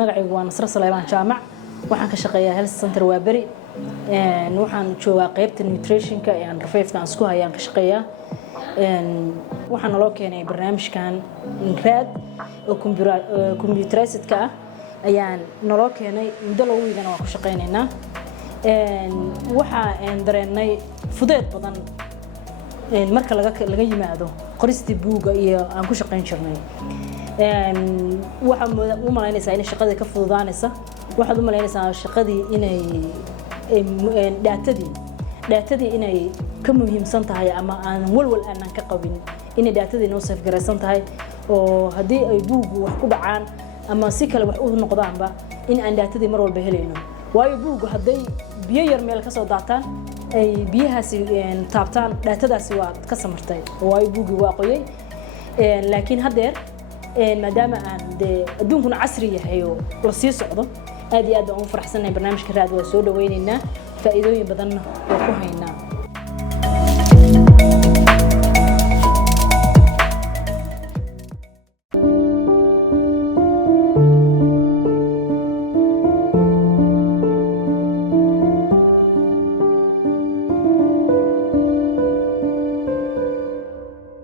magacaygu waa Nasra Saleymaan Jaamac waxaan ka shaqeeyaa Health Center Waaberi waxaan joogaa qaybta nutritionka ee Rafeefka aan isku hayaan ka shaqeeyaa waxaan loo keenay barnaamijkan raad oo computerized ah ayaan naloo keenay muddo lagu yidana waan ku shaqeynaynaa waxa aan dareennay fudeed badan marka laga yimaado qoristii buuga iyo aan ku shaqeyn jirnay waxaan u malaynaysaa in shaqada ka fududaanaysa waxaad u malaynaysaa shaqadii inay daatadii inay ka muhiimsan tahay ama aan walwal aanan ka qabin inay daatadii noo safe garaysan tahay oo haddii ay buugu wax ku dhacaan ama si kale wax u noqdaanba in aan daatadii mar walba helayno waayo buugu hadday biyo yar meel ka soo daataan ay biyahaasi taabtaan daatadaasi waa ka samartay waayo buugu waa qoyay laakiin hadeer maadaama aan adduunkuna casri yahay oo la sii socdo aad iyo aad aan u faraxsanahay barnaamijka raad waa soo dhaweynaynaa faa'iidooyin badanna oo ku haynaa